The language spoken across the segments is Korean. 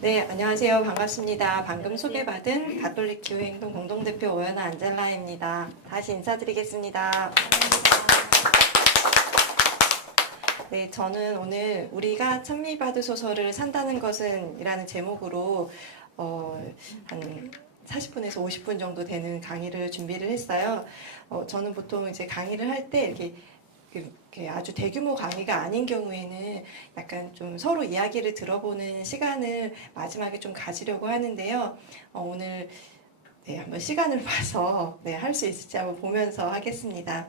네, 안녕하세요. 반갑습니다. 방금 소개받은 가톨릭 기후행동 공동대표 오연아 안젤라입니다. 다시 인사드리겠습니다. 네, 저는 오늘 우리가 찬미받으소서를 산다는 것은 이라는 제목으로 한 40분에서 50분 정도 되는 강의를 준비를 했어요. 저는 보통 이제 강의를 할 때 이렇게 아주 대규모 강의가 아닌 경우에는 약간 좀 서로 이야기를 들어보는 시간을 마지막에 좀 가지려고 하는데요. 오늘 네, 한번 시간을 봐서 네, 할 수 있을지 한번 보면서 하겠습니다.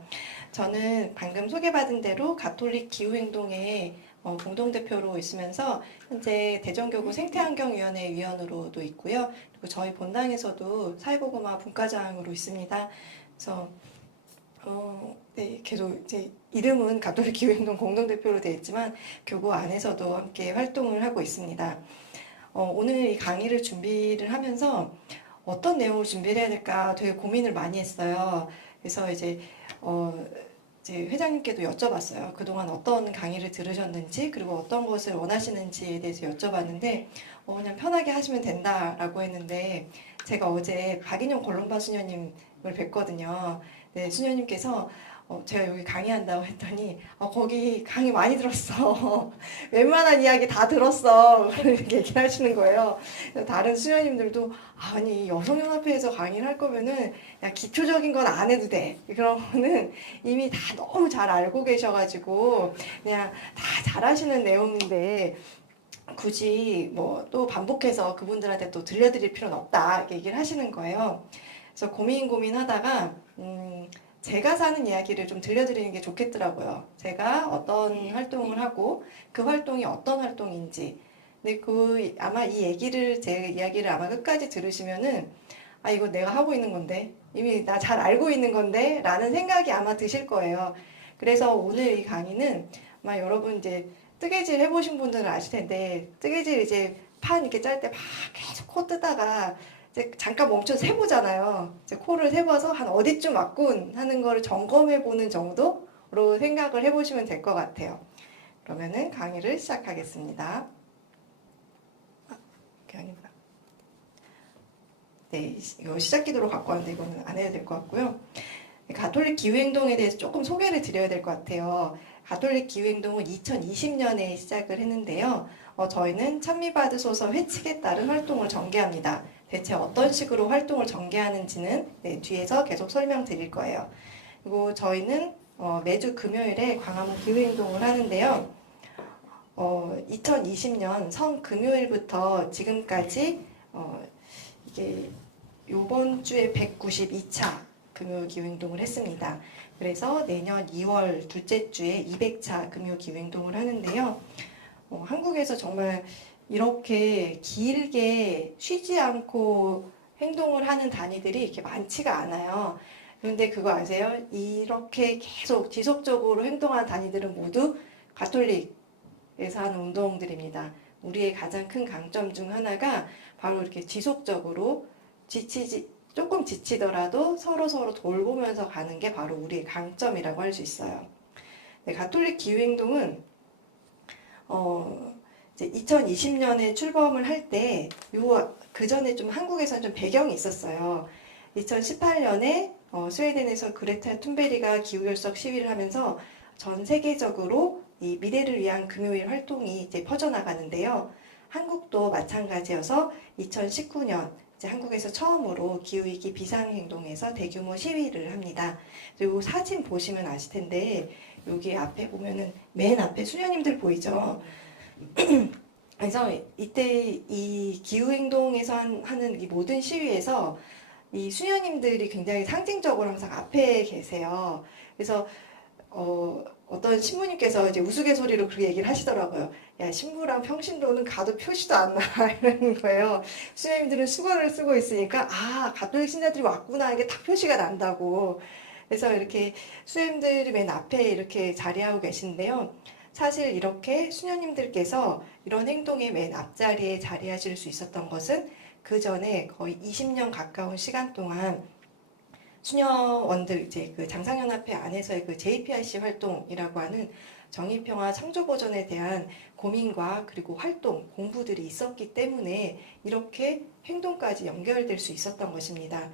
저는 방금 소개받은 대로 가톨릭 기후행동의 공동대표로 있으면서 현재 대전교구 생태환경위원회 위원으로도 있고요. 그리고 저희 본당에서도 사회보고마 분과장으로 있습니다. 그래서 네, 계속 이제 이름은 가톨릭 기후행동 공동대표로 되어 있지만 교구 안에서도 함께 활동을 하고 있습니다. 오늘 이 강의를 준비를 하면서 어떤 내용을 준비를 해야 될까 되게 고민을 많이 했어요. 그래서 이제 회장님께도 여쭤봤어요. 그동안 어떤 강의를 들으셨는지 그리고 어떤 것을 원하시는지에 대해서 여쭤봤는데 그냥 편하게 하시면 된다라고 했는데 제가 어제 박인영 권론바 수녀님을 뵙거든요. 네, 수녀님께서 제가 여기 강의한다고 했더니 거기 강의 많이 들었어. 웬만한 이야기 다 들었어. 이렇게 얘기를 하시는 거예요. 다른 수녀님들도 아니 여성연합회에서 강의를 할 거면은 야, 기초적인 건 안 해도 돼. 그런 거는 이미 다 너무 잘 알고 계셔가지고 그냥 다 잘하시는 내용인데 굳이 뭐 또 반복해서 그분들한테 또 들려드릴 필요는 없다 이렇게 얘기를 하시는 거예요. 그래서 고민하다가 제가 사는 이야기를 좀 들려드리는 게 좋겠더라고요. 제가 어떤 활동을 하고 그 활동이 어떤 활동인지. 근데 아마 제 이야기를 아마 끝까지 들으시면은 이거 내가 하고 있는 건데 이미 나 잘 알고 있는 건데 라는 생각이 아마 드실 거예요. 그래서 오늘 이 강의는 아마 여러분 이제 뜨개질 해보신 분들은 아실 텐데 뜨개질 이제 판 이렇게 짤 때 막 계속 코 뜨다가 이제 잠깐 멈춰 세보잖아요. 이제 코를 세봐서 한 어디쯤 왔군 하는 거를 점검해 보는 정도로 생각을 해보시면 될 것 같아요. 그러면은 강의를 시작하겠습니다. 그게 아니구나. 네, 이거 시작 기도로 갖고 왔는데 이거는 안 해도 될 것 같고요. 가톨릭 기후행동에 대해서 조금 소개를 드려야 될 것 같아요. 가톨릭 기후행동은 2020년에 시작을 했는데요. 저희는 찬미받으소서 회칙에 따른 활동을 전개합니다. 대체 어떤 식으로 활동을 전개하는지는 네, 뒤에서 계속 설명드릴 거예요. 그리고 저희는 매주 금요일에 광화문 기후행동을 하는데요. 2020년 성금요일부터 지금까지 이게 요번 주에 192차 금요 기후행동을 했습니다. 그래서 내년 2월 둘째 주에 200차 금요 기후행동을 하는데요. 한국에서 정말 이렇게 길게 쉬지 않고 행동을 하는 단위들이 이렇게 많지가 않아요. 그런데 그거 아세요? 이렇게 계속 지속적으로 행동하는 단위들은 모두 가톨릭에서 하는 운동들입니다. 우리의 가장 큰 강점 중 하나가 바로 이렇게 지속적으로 조금 지치더라도 서로 돌보면서 가는 게 바로 우리의 강점이라고 할 수 있어요. 네, 가톨릭 기후행동은 이제 2020년에 출범을 할 때 그 전에 좀 한국에서는 좀 배경이 있었어요. 2018년에 스웨덴에서 그레타 툰베리가 기후결석 시위를 하면서 전 세계적으로 이 미래를 위한 금요일 활동이 이제 퍼져나가는데요. 한국도 마찬가지여서 2019년 이제 한국에서 처음으로 기후위기 비상행동에서 대규모 시위를 합니다. 그리고 사진 보시면 아실 텐데 여기 앞에 보면은 맨 앞에 수녀님들 보이죠? 그래서 이때 이 기후행동에서 하는 이 모든 시위에서 이 수녀님들이 굉장히 상징적으로 항상 앞에 계세요. 그래서 어떤 신부님께서 이제 우스갯소리로 그렇게 얘기를 하시더라고요. 야, 신부랑 평신도는 가도 표시도 안 나. 이러는 거예요. 수녀님들은 수건을 쓰고 있으니까, 가톨릭 신자들이 왔구나. 이게 딱 표시가 난다고. 그래서 이렇게 수녀님들이 맨 앞에 이렇게 자리하고 계신데요. 사실 이렇게 수녀님들께서 이런 행동의 맨 앞자리에 자리하실 수 있었던 것은 그 전에 거의 20년 가까운 시간 동안 수녀원들 이제 그 장상연합회 안에서의 그 JPRC 활동이라고 하는 정의평화 창조버전에 대한 고민과 그리고 활동, 공부들이 있었기 때문에 이렇게 행동까지 연결될 수 있었던 것입니다.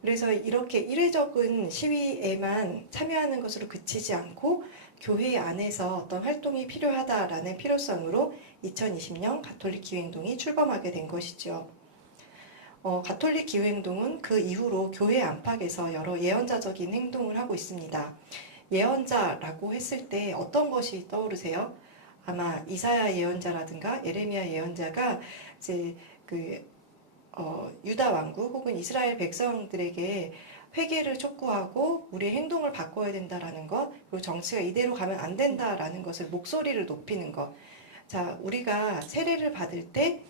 그래서 이렇게 이례적인 시위에만 참여하는 것으로 그치지 않고 교회 안에서 어떤 활동이 필요하다라는 필요성으로 2020년 가톨릭 기후행동이 출범하게 된 것이죠. 가톨릭 기후행동은 그 이후로 교회 안팎에서 여러 예언자적인 행동을 하고 있습니다. 예언자라고 했을 때 어떤 것이 떠오르세요? 아마 이사야 예언자라든가 예레미야 예언자가 이제 유다 왕국 혹은 이스라엘 백성들에게 회개를 촉구하고 우리의 행동을 바꿔야 된다라는 것, 그리고 정치가 이대로 가면 안 된다라는 것을 목소리를 높이는 것. 자, 우리가 세례를 받을 때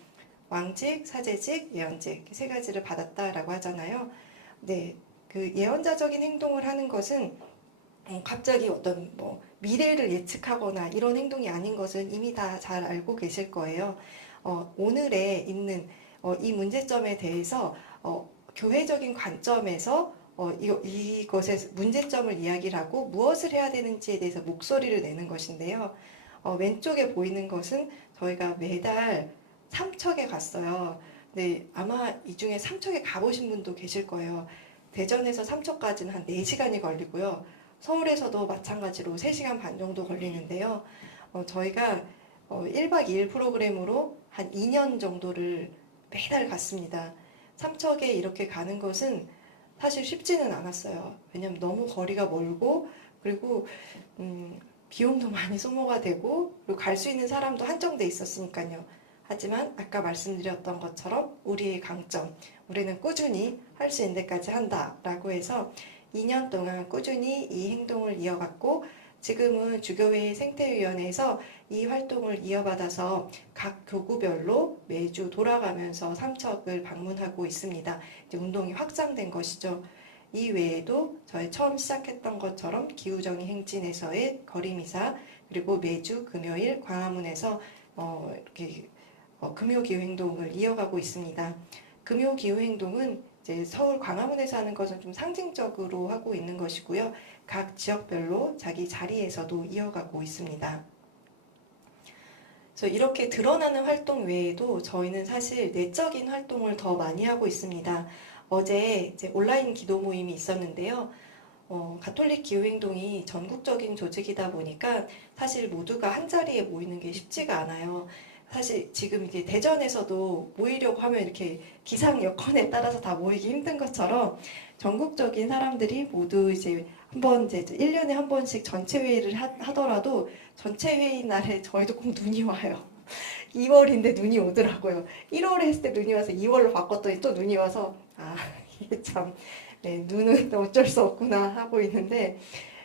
왕직, 사제직, 예언직 세 가지를 받았다라고 하잖아요. 네, 그 예언자적인 행동을 하는 것은 갑자기 어떤 미래를 예측하거나 이런 행동이 아닌 것은 이미 다 잘 알고 계실 거예요. 오늘에 있는 이 문제점에 대해서 교회적인 관점에서 이것의 문제점을 이야기를 하고 무엇을 해야 되는지에 대해서 목소리를 내는 것인데요. 왼쪽에 보이는 것은 저희가 매달 삼척에 갔어요. 네, 아마 이 중에 삼척에 가보신 분도 계실 거예요. 대전에서 삼척까지는 한 4시간이 걸리고요. 서울에서도 마찬가지로 3시간 반 정도 걸리는데요. 저희가 1박 2일 프로그램으로 한 2년 정도를 매달 갔습니다. 삼척에 이렇게 가는 것은 사실 쉽지는 않았어요. 왜냐면 너무 거리가 멀고 그리고 비용도 많이 소모가 되고 그리고 갈 수 있는 사람도 한정돼 있었으니까요. 하지만 아까 말씀드렸던 것처럼 우리의 강점, 우리는 꾸준히 할 수 있는 데까지 한다라고 해서 2년 동안 꾸준히 이 행동을 이어갔고 지금은 주교회 생태위원회에서 이 활동을 이어받아서 각 교구별로 매주 돌아가면서 삼척을 방문하고 있습니다. 이제 운동이 확장된 것이죠. 이 외에도 저희 처음 시작했던 것처럼 기후정의 행진에서의 거리미사 그리고 매주 금요일 광화문에서 이렇게 금요기후행동을 이어가고 있습니다. 금요기후행동은 이제 서울 광화문에서 하는 것은 좀 상징적으로 하고 있는 것이고요. 각 지역별로 자기 자리에서도 이어가고 있습니다. 그래서 이렇게 드러나는 활동 외에도 저희는 사실 내적인 활동을 더 많이 하고 있습니다. 어제 이제 온라인 기도 모임이 있었는데요. 가톨릭 기후행동이 전국적인 조직이다 보니까 사실 모두가 한 자리에 모이는 게 쉽지가 않아요. 사실 지금 이게 대전에서도 모이려고 하면 이렇게 기상 여건에 따라서 다 모이기 힘든 것처럼 전국적인 사람들이 모두 이제 한번 이제 1년에 한 번씩 전체 회의를 하더라도 전체 회의 날에 저희도 꼭 눈이 와요. 2월인데 눈이 오더라고요. 1월에 했을 때 눈이 와서 2월로 바꿨더니 또 눈이 와서 이게 참 눈은 어쩔 수 없구나 하고 있는데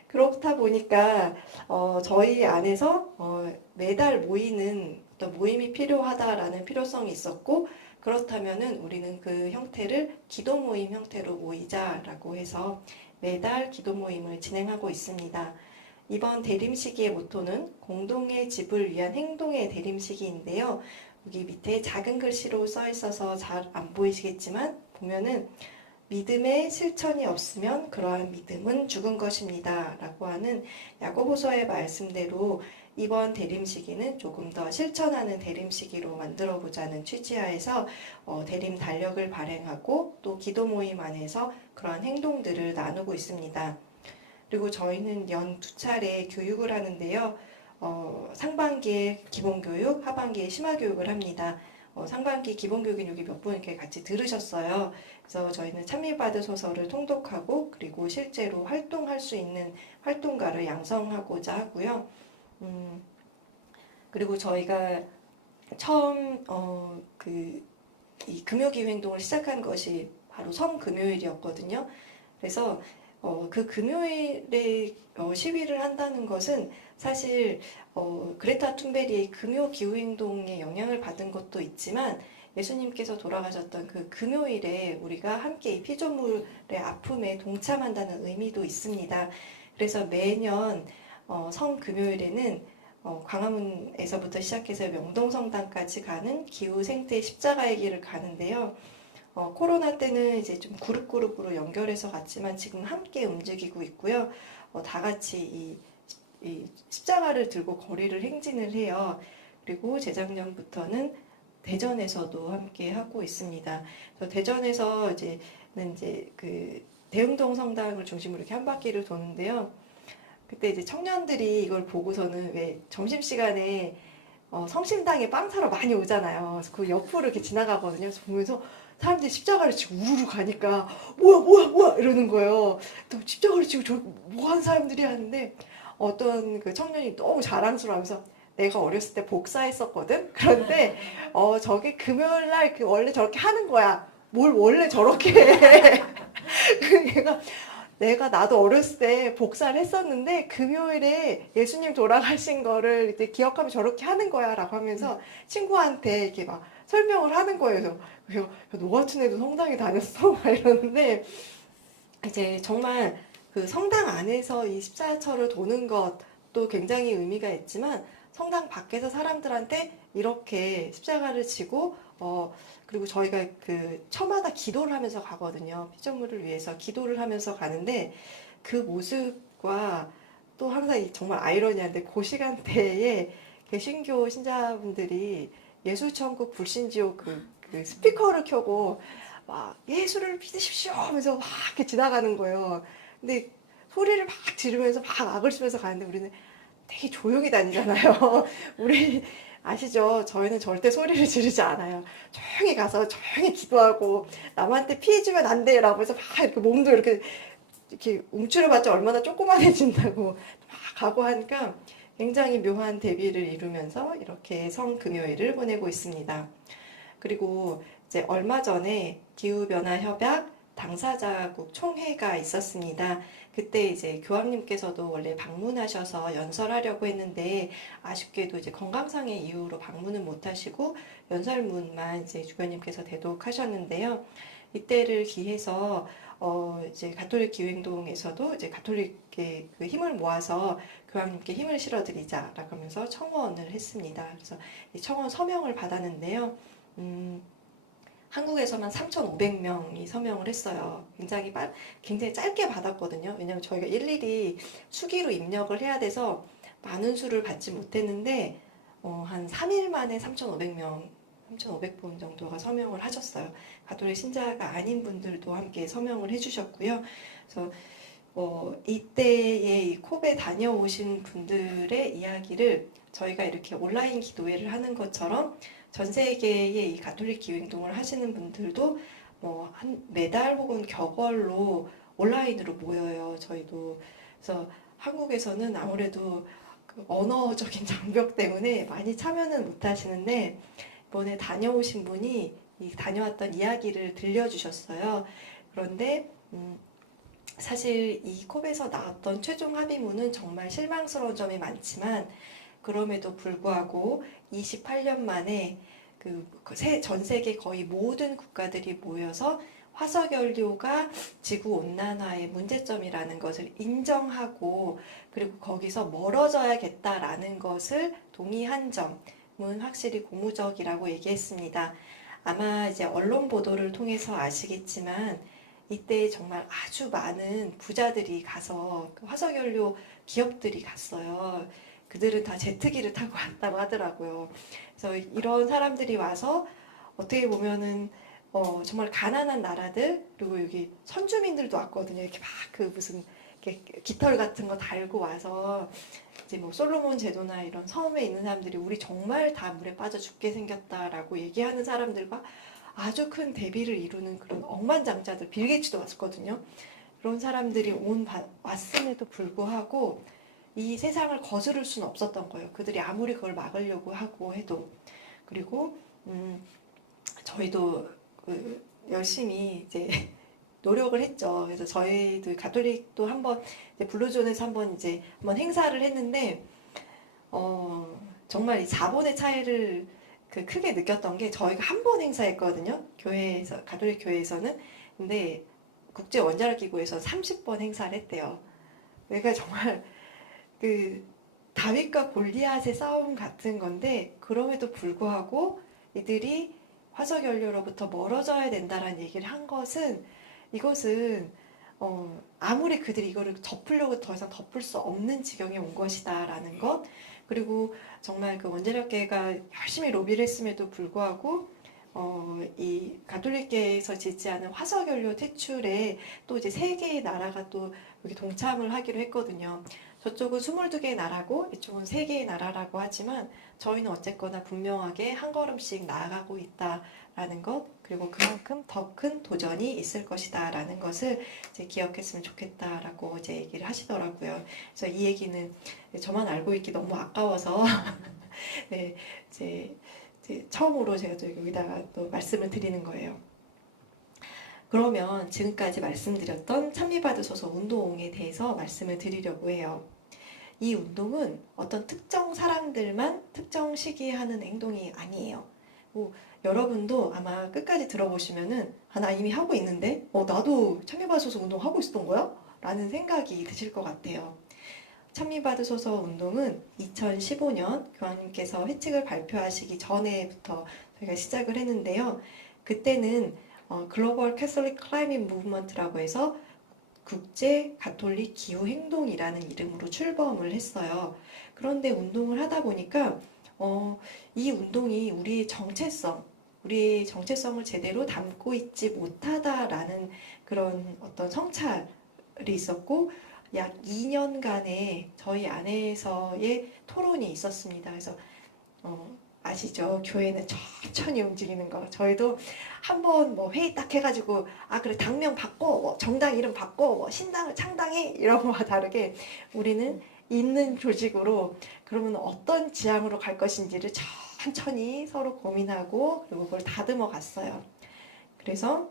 그렇다 보니까 저희 안에서 매달 모이는 어떤 모임이 필요하다라는 필요성이 있었고 그렇다면은 우리는 그 형태를 기도 모임 형태로 모이자라고 해서 매달 기도 모임을 진행하고 있습니다. 이번 대림시기의 모토는 공동의 집을 위한 행동의 대림시기인데요. 여기 밑에 작은 글씨로 써 있어서 잘 안 보이시겠지만 보면은 믿음의 실천이 없으면 그러한 믿음은 죽은 것입니다. 라고 하는 야고보서의 말씀대로 이번 대림시기는 조금 더 실천하는 대림시기로 만들어 보자는 취지하에서 대림 달력을 발행하고 또 기도 모임 안에서 그러한 행동들을 나누고 있습니다. 그리고 저희는 연 2차례 교육을 하는데요. 상반기에 기본교육, 하반기에 심화교육을 합니다. 상반기 기본교육은 여기 몇 분 이렇게 같이 들으셨어요. 그래서 저희는 찬미받으소서를 통독하고 그리고 실제로 활동할 수 있는 활동가를 양성하고자 하고요. 그리고 저희가 처음 이 금요기후행동을 시작한 것이 바로 성금요일이었거든요. 그래서 그 금요일에 시위를 한다는 것은 사실 그레타 툰베리의 금요기후행동에 영향을 받은 것도 있지만 예수님께서 돌아가셨던 그 금요일에 우리가 함께 이 피조물의 아픔에 동참한다는 의미도 있습니다. 그래서 매년 성금요일에는 광화문에서부터 시작해서 명동성당까지 가는 기후 생태 십자가의 길을 가는데요. 코로나 때는 이제 좀 그룹으로 연결해서 갔지만 지금 함께 움직이고 있고요. 다 같이 이 이 십자가를 들고 거리를 행진을 해요. 그리고 재작년부터는 대전에서도 함께 하고 있습니다. 그래서 대전에서 이제 그 대흥동 성당을 중심으로 이렇게 한 바퀴를 도는데요. 그때 이제 청년들이 이걸 보고서는 왜 점심시간에 성심당에 빵 사러 많이 오잖아요. 그래서 그 옆으로 이렇게 지나가거든요. 그래서 보면서 사람들이 십자가를 지고 우르르 가니까 뭐야 뭐야 뭐야 이러는 거예요. 또 십자가를 지고 저 뭐 하는 사람들이 하는데 어떤 그 청년이 너무 자랑스러워하면서 내가 어렸을 때 복사했었거든. 그런데 저게 금요일 날 그 원래 저렇게 하는 거야. 뭘 원래 저렇게 해. 얘가 내가 나도 어렸을 때 복사를 했었는데 금요일에 예수님 돌아가신 거를 이제 기억하면 저렇게 하는 거야라고 하면서 친구한테 이렇게 막 설명을 하는 거예요. 그래서 너 같은 애도 성당에 다녔어? 막 이러는데 이제 정말 그 성당 안에서 이 십자처를 도는 것도 굉장히 의미가 있지만 성당 밖에서 사람들한테 이렇게 십자가를 지고 그리고 저희가 그 처마다 기도를 하면서 가거든요. 피조물을 위해서 기도를 하면서 가는데 그 모습과 또 항상 정말 아이러니한데 그 시간대에 개신교 신자분들이 예수천국 불신지옥 그 스피커를 켜고 막 예수를 믿으십시오 하면서 막 이렇게 지나가는 거예요. 근데 소리를 막 지르면서 막 악을 쓰면서 가는데 우리는 되게 조용히 다니잖아요. 우리 아시죠? 저희는 절대 소리를 지르지 않아요. 조용히 가서 조용히 기도하고 남한테 피해주면 안 돼라고 해서 막 이렇게 몸도 이렇게 움츠려봤자 얼마나 조그만해진다고 막 가고 하니까 굉장히 묘한 대비를 이루면서 이렇게 성금요일을 보내고 있습니다. 그리고 이제 얼마 전에 기후변화 협약 당사자국 총회가 있었습니다. 그때 이제 교황님께서도 원래 방문하셔서 연설하려고 했는데 아쉽게도 이제 건강상의 이유로 방문은 못하시고 연설문만 이제 주교님께서 대독하셨는데요. 이때를 기해서 이제 가톨릭 기후행동에서도 이제 가톨릭의 그 힘을 모아서 교황님께 힘을 실어드리자라고 하면서 청원을 했습니다. 그래서 이 청원 서명을 받았는데요. 한국에서만 3,500명이 서명을 했어요. 굉장히 짧게 받았거든요. 왜냐면 저희가 일일이 수기로 입력을 해야 돼서 많은 수를 받지 못했는데 한 3일 만에 3,500명, 3,500분 정도가 서명을 하셨어요. 가톨릭 신자가 아닌 분들도 함께 서명을 해주셨고요. 그래서 이때에 이 콥에 다녀오신 분들의 이야기를 저희가 이렇게 온라인 기도회를 하는 것처럼 전 세계의 이 가톨릭 기후행동을 하시는 분들도 한 매달 혹은 격월로 온라인으로 모여요. 저희도. 그래서 한국에서는 아무래도 그 언어적인 장벽 때문에 많이 참여는 못 하시는데 이번에 다녀오신 분이 이 다녀왔던 이야기를 들려주셨어요. 그런데 사실 이 콥에서 나왔던 최종 합의문은 정말 실망스러운 점이 많지만 그럼에도 불구하고 28년 만에 전 세계 거의 모든 국가들이 모여서 화석연료가 지구 온난화의 문제점이라는 것을 인정하고 그리고 거기서 멀어져야겠다라는 것을 동의한 점은 확실히 고무적이라고 얘기했습니다. 아마 이제 언론 보도를 통해서 아시겠지만 이때 정말 아주 많은 부자들이 가서 그 화석연료 기업들이 갔어요. 그들은 다 제트기를 타고 왔다고 하더라고요. 그래서 이런 사람들이 와서 어떻게 보면은 정말 가난한 나라들 그리고 여기 선주민들도 왔거든요. 이렇게 막 그 무슨 이렇게 깃털 같은 거 달고 와서 이제 뭐 솔로몬 제도나 이런 섬에 있는 사람들이 우리 정말 다 물에 빠져 죽게 생겼다라고 얘기하는 사람들과 아주 큰 대비를 이루는 그런 억만장자들, 빌 게이츠도 왔었거든요. 그런 사람들이 왔음에도 불구하고 이 세상을 거스를 수는 없었던 거예요. 그들이 아무리 그걸 막으려고 하고 해도. 그리고 저희도 열심히 이제 노력을 했죠. 그래서 저희도 가톨릭도 한번 블루존에서 한번 행사를 했는데 정말 이 자본의 차이를 크게 느꼈던 게 저희가 한 번 행사했거든요. 교회에서 가톨릭 교회에서는. 근데 국제 원자력 기구에서 30번 행사를 했대요. 그러니까 정말 그 다윗과 골리앗의 싸움 같은 건데 그럼에도 불구하고 이들이 화석연료로부터 멀어져야 된다라는 얘기를 한 것은 이것은 아무리 그들이 이거를 덮으려고 더 이상 덮을 수 없는 지경에 온 것이다라는 것, 그리고 정말 그 원자력계가 열심히 로비를 했음에도 불구하고 이 가톨릭계에서 지지하는 화석연료 퇴출에 또 이제 세 개의 나라가 또 여기 동참을 하기로 했거든요. 저쪽은 22개의 나라고 이쪽은 3개의 나라라고 하지만 저희는 어쨌거나 분명하게 한 걸음씩 나아가고 있다라는 것, 그리고 그만큼 더 큰 도전이 있을 것이다라는 것을 이제 기억했으면 좋겠다라고 이제 얘기를 하시더라고요. 그래서 이 얘기는 저만 알고 있기 너무 아까워서 네, 이제 처음으로 제가 또 여기다가 또 말씀을 드리는 거예요. 그러면 지금까지 말씀드렸던 찬미받으소서 운동에 대해서 말씀을 드리려고 해요. 이 운동은 어떤 특정 사람들만 특정 시기에 하는 행동이 아니에요. 여러분도 아마 끝까지 들어보시면은 나 이미 하고 있는데 나도 찬미받으소서 운동 하고 있었던 거야? 라는 생각이 드실 것 같아요. 찬미받으소서 운동은 2015년 교황님께서 회칙을 발표하시기 전에부터 저희가 시작을 했는데요. 그때는 글로벌 캐톨릭 클라이밍 무브먼트라고 해서 국제 가톨릭 기후 행동이라는 이름으로 출범을 했어요. 그런데 운동을 하다 보니까 이 운동이 우리의 정체성을 제대로 담고 있지 못하다라는 그런 어떤 성찰이 있었고, 약 2년간의 저희 안에서의 토론이 있었습니다. 그래서 아시죠? 교회는 천천히 움직이는 거. 저희도 한번 뭐 회의 딱 해가지고 그래 당명 바꿔, 뭐 정당 이름 바꿔, 뭐 신당을 창당해 이런 거와 다르게 우리는 있는 조직으로 그러면 어떤 지향으로 갈 것인지를 천천히 서로 고민하고 그리고 그걸 다듬어 갔어요. 그래서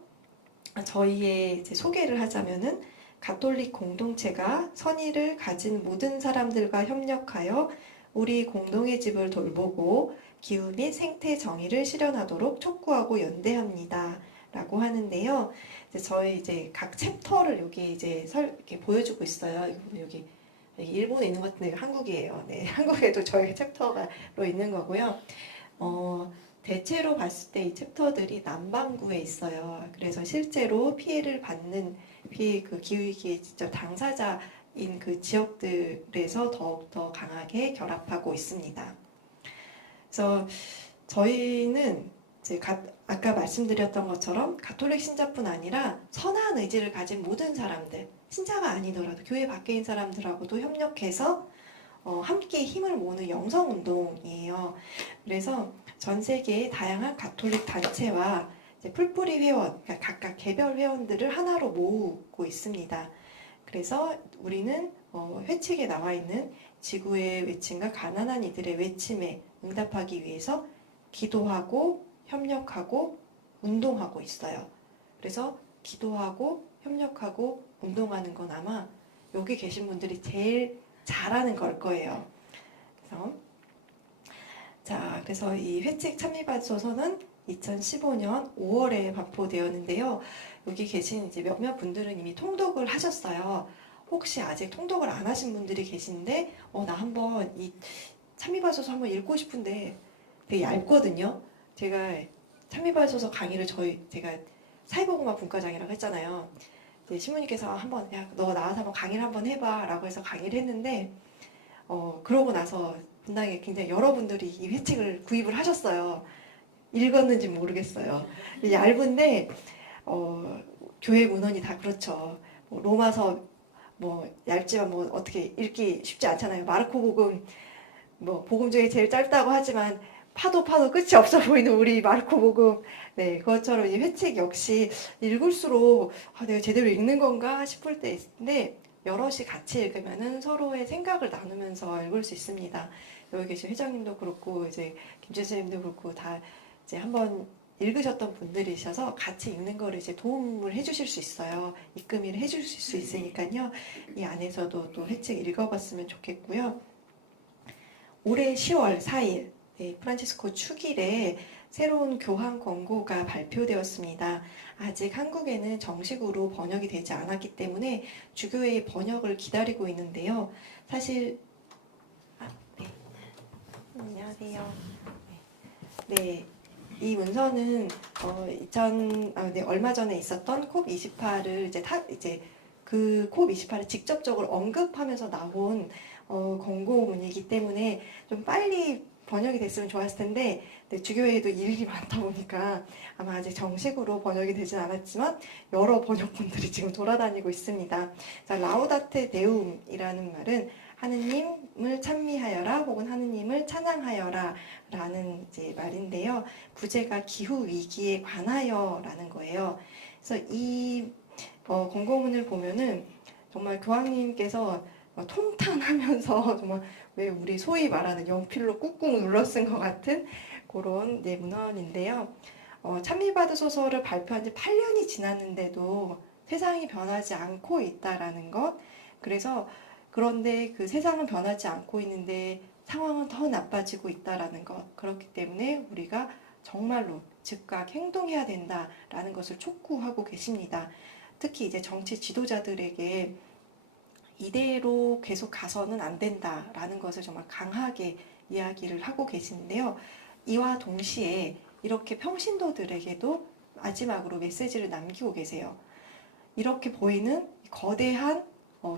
저희의 이제 소개를 하자면은 가톨릭 공동체가 선의를 가진 모든 사람들과 협력하여 우리 공동의 집을 돌보고 기후 및 생태 정의를 실현하도록 촉구하고 연대합니다. 라고 하는데요. 저희 이제 각 챕터를 여기 이제 이렇게 보여주고 있어요. 여기 일본에 있는 것 같은데 한국이에요. 네, 한국에도 저희 챕터가로 있는 거고요. 대체로 봤을 때 이 챕터들이 남반구에 있어요. 그래서 실제로 피해를 받는 그 기후위기의 직접 당사자인 그 지역들에서 더욱더 강하게 결합하고 있습니다. 그래서 저희는 이제 아까 말씀드렸던 것처럼 가톨릭 신자뿐 아니라 선한 의지를 가진 모든 사람들, 신자가 아니더라도 교회 밖에 있는 사람들하고도 협력해서 함께 힘을 모으는 영성운동이에요. 그래서 전 세계의 다양한 가톨릭 단체와 이제 풀뿌리 회원, 그러니까 각각 개별 회원들을 하나로 모으고 있습니다. 그래서 우리는 회칙에 나와 있는 지구의 외침과 가난한 이들의 외침에 응답하기 위해서 기도하고 협력하고 운동하고 있어요. 그래서 기도하고 협력하고 운동하는 건 아마 여기 계신 분들이 제일 잘하는 걸 거예요. 그래서 이 회칙 찬미받으소서는 2015년 5월에 발표되었는데요. 여기 계신 이제 몇몇 분들은 이미 통독을 하셨어요. 혹시 아직 통독을 안 하신 분들이 계신데 나 한번 이 찬미받으소서 한번 읽고 싶은데 되게 얇거든요. 제가 찬미받으소서 강의를 제가 사회복음화 분과장이라고 했잖아요. 신부님께서 한번 너 나와서 한번 강의를 한번 해봐 라고 해서 강의를 했는데 그러고 나서 분당에 굉장히 여러분들이 이 회칙을 구입을 하셨어요. 읽었는지 모르겠어요. 얇은데 교회 문헌이 다 그렇죠. 로마서 얇지만 어떻게 읽기 쉽지 않잖아요. 마르코 복음 복음 중에 제일 짧다고 하지만 파도 끝이 없어 보이는 우리 마르코 복음, 네, 그것처럼 이 회칙 역시 읽을수록 내가 제대로 읽는 건가 싶을 때 있는데 여럿이 같이 읽으면은 서로의 생각을 나누면서 읽을 수 있습니다. 여기 계신 회장님도 그렇고 이제 김재 선생님도 그렇고 다 이제 한번 읽으셨던 분들이셔서 같이 읽는 거를 이제 도움을 해주실 수 있어요. 입금을 해주실 수 있으니까요. 이 안에서도 또 회칙 읽어봤으면 좋겠고요. 올해 10월 4일 프란치스코 축일에 새로운 교황 권고가 발표되었습니다. 아직 한국에는 정식으로 번역이 되지 않았기 때문에 주교회의 번역을 기다리고 있는데요. 사실 네. 안녕하세요. 네, 이 문서는 얼마 전에 있었던 콥 28을 이제 그 코28을 직접적으로 언급하면서 나온 권고문이기 때문에 좀 빨리 번역이 됐으면 좋았을 텐데 주교회에도 일이 많다 보니까 아마 아직 정식으로 번역이 되진 않았지만 여러 번역본들이 지금 돌아다니고 있습니다. 자, 라우다테 데움이라는 말은 하느님을 찬미하여라 혹은 하느님을 찬양하여라 라는 이제 말인데요. 부제가 기후 위기에 관하여라는 거예요. 그래서 이 권고문을 보면은 정말 교황님께서 통탄하면서 정말 왜 우리 소위 말하는 연필로 꾹꾹 눌러 쓴 것 같은 그런 문헌인데요. 찬미받으소서를 발표한 지 8년이 지났는데도 세상이 변하지 않고 있다라는 것. 그래서 그런데 그 세상은 변하지 않고 있는데 상황은 더 나빠지고 있다라는 것. 그렇기 때문에 우리가 정말로 즉각 행동해야 된다라는 것을 촉구하고 계십니다. 특히 이제 정치 지도자들에게 이대로 계속 가서는 안 된다라는 것을 정말 강하게 이야기를 하고 계시는데요. 이와 동시에 이렇게 평신도들에게도 마지막으로 메시지를 남기고 계세요. 이렇게 보이는 거대한